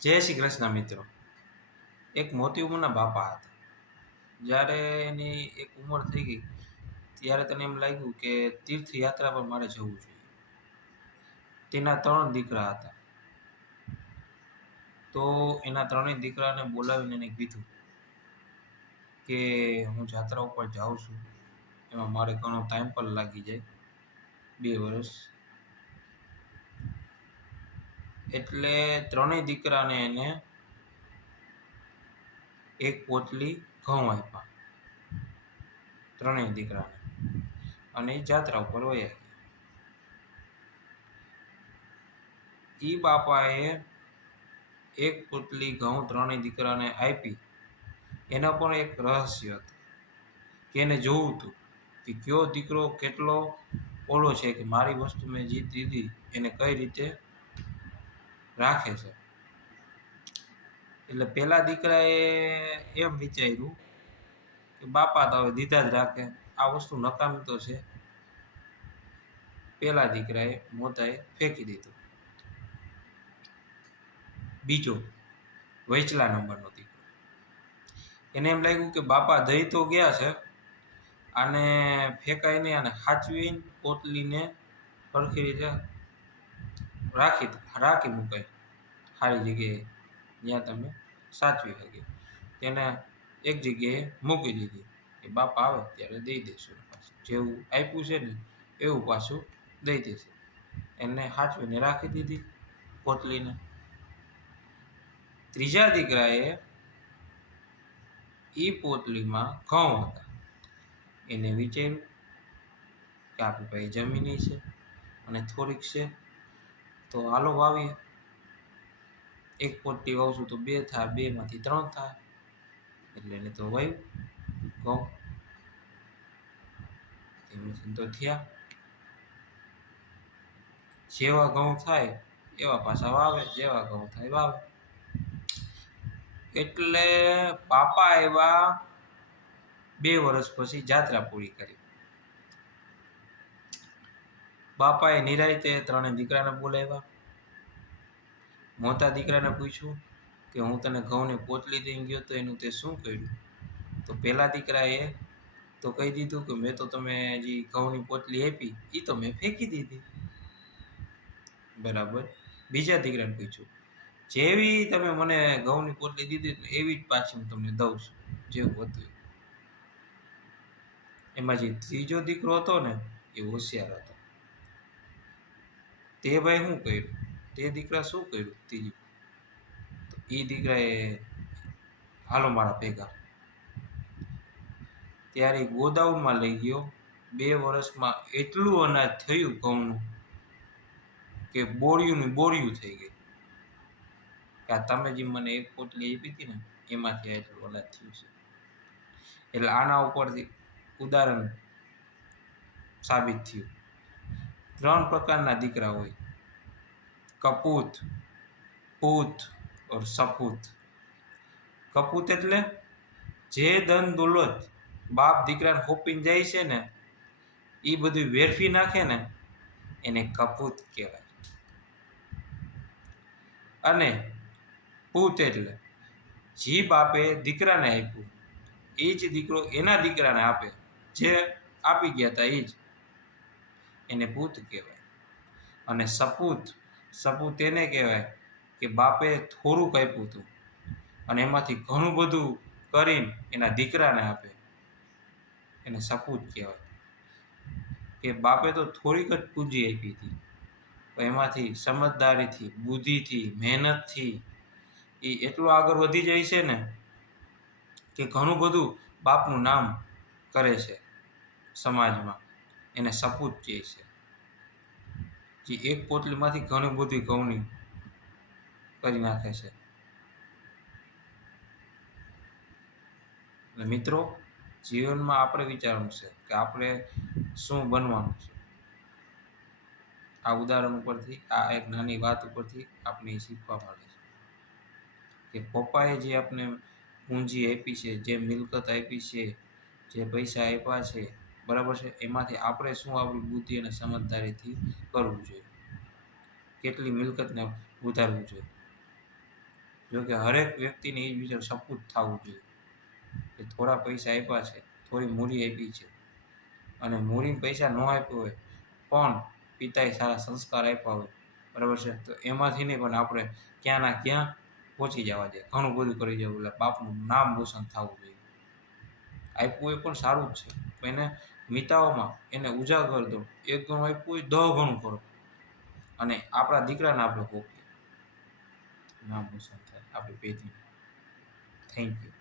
જય શ્રી કૃષ્ણ મિત્રો. એક મોટી ઉંમરના બાપા હતા. જ્યારે એની એક ઉંમર થઈ ગઈ ત્યારે તેને એમ લાગ્યું કે તીર્થયાત્રા પર મારે જવું જોઈએ. તેના 3 દીકરા હતા. તો એના 3 દીકરાને બોલાવીને એને કીધું કે હું જાત્રા ઉપર જાઉં છું, એમાં મારે ઘણો ટાઈમ પણ લાગી જાય, 2 વર્ષ. એટલે 3 દીકરાને એને એક પોટલી ઘઉં આપ્યા, 3 દીકરાને, અને એ જાત્રા ઉપર વયા ગયા. એ બાપાએ એક પોટલી ઘઉં 3 દીકરાને આપી. એના પણ એક રહસ્ય હતું કે એને જોવું હતું કે કયો દીકરો કેટલો ઓલો છે, કે મારી વસ્તુ મેં જીત દીધી એને કઈ રીતે રાખે છે. એટલે પેલા દીકરાએ એમ વિચાર્યું કે બાપા તો હવે દીધા જ રાખે, આ વસ્તુ નકામી તો છે. પેલા દીકરાએ મોતાએ ફેંકી દીધું. બીજો વૈચલા નંબરનો દીકરો, એને એમ લાગ્યું કે બાપા દઈ તો ગયા છે, આને ફેંકાય નહીં, અને સાચવીને પોટલીને સરખી રીતે રાખી મુકાય સારી જગ્યાએ, જ્યાં તમે સાચવી શકે. તેને એક જગ્યાએ મૂકી દીધી કે બાપા આવે ત્યારે દઈ દઈશું, પાછું જેવું આપ્યું છે ને એવું પાછું દઈ દેશે. એને સાચવીને રાખી દીધી પોટલીને. ત્રીજા દીકરાએ એ પોટલીમાં ઘઉં હતા. એને વિચાર્યું કે આપણી પાસે જમીન છે અને થોડીક છે, તો હાલો વાવીએ. એક પોટલી વાવશું તો 2 થાય, 2માંથી 3 થાય. એટલે એને તો વાવ્યું ઘઉં. એમાંથી તો થયા. જેવા ઘઉં થાય એવા પાછા વાવે, જેવા ઘઉં થાય વાવે. એટલે બાપા આવ્યા 2 વર્ષ પછી જાત્રા પૂરી કરી. બાપાએ નિરાંતે 3 દીકરાને બોલાવ્યા. મોટા દીકરાને પૂછ્યું કે હું તને ઘઉંની પોટલી દઈને ગયો તો એનું તે શું કર્યું? તો પેલા દીકરાએ તો કહી દીધું કે મેં તો તમે જે ઘઉંની પોટલી આપી એ તો મેં ફેંકી દીધી. બરાબર. બીજા દીકરાને પૂછ્યું, જેવી તમે મને ઘઉંની પોટલી દીધી એવી જ પાછી હું તમને દઉં છું, જેવું હતું. એમાં જે ત્રીજો દીકરો હતો ને એ હોશિયાર હતો. તે ભાઈ શું કર્યું? તે દીકરા શું કર્યું? ત્રીજું તો એ દીકરાએ હાલો મારા ભેગા. ત્યારે ગોદાઉનમાં લઈ ગયો. 2 વર્ષમાં એટલું અનાજ થયું ઘઉંનું કે બોરિયું બોરિયું થઈ ગઈ. કે આ તમે જે મને એક પોટલી આપી હતી ને એમાંથી એટલું અનાજ થયું છે. એટલે આના ઉપરથી ઉદાહરણ સાબિત થયું. 3 પ્રકારના દીકરા હોય: કપૂત, પૂત और સપૂત. કપૂત એટલે જે ધન દોલત બાપ દીકરાને હોપીને જાય છે ને એ બધું વેરફી નાખે ને એને કપૂત કહેવાય. અને પૂત એટલે જે બાપે દીકરાને આપ્યું એ જ દીકરો એના દીકરાને આપે, જે આપી ગયા હતા એ જ, એને પૂત કહેવાય. અને સપૂત એને કહેવાય કે બાપે થોડુંક આપ્યું હતું અને એમાંથી ઘણું બધું કરીને એના દીકરાને આપે, એને સપૂત કહેવાય. કે બાપે તો થોડીક જ પૂંજી આપી હતી, પણ એમાંથી સમજદારીથી, બુદ્ધિથી, મહેનતથી એ એટલું આગળ વધી જાય છે ને કે ઘણું બધું બાપનું નામ કરે છે સમાજમાં, એને સપૂત કહે છે. જે એક પોટલીમાંથી ઘણી બધી ઘઉંની કરી નાખે છે. એટલે મિત્રો, જીવનમાં આપણે વિચારવાનું છે કે આપણે શું બનવાનું છે. આ ઉદાહરણ ઉપરથી, આ એક નાની વાત ઉપરથી આપણે શીખવા મળે છે કે પપ્પાએ જે આપણે પૂંજી આપી છે, જે મિલકત આપી છે, જે પૈસા આપ્યા છે, બરાબર છે, એમાંથી આપણે શું આપણી બુદ્ધિ અને સમજદારીથી કરવું જોઈએ, કેટલી મિલકતને વધારવું જોઈએ. જોકે હરેક વ્યક્તિને એ જ વિચાર સપૂત થવું જોઈએ કે થોડા પૈસા આપ્યા છે, થોડી મૂડી આપી છે, અને મૂડીને પૈસા ન આપ્યો હોય પણ પિતાએ સારા સંસ્કાર આપ્યા હોય, બરાબર છે, તો એમાંથી નહીં પણ આપણે ક્યાંના ક્યાં પહોંચી જવા દે, ઘણું બધું કરી જવું, એટલે બાપનું નામ રોશન થવું જોઈએ. આપ્યું એ પણ સારું જ છે, એને મિતાઓમાં એને ઉજાગર દો, એક ગણું આપ્યું હોય 10 ગણું કરો, અને આપણા દીકરાને આપણે ભોગીએ, નામ રોશન થાય આપણી પેઢી. Thank you.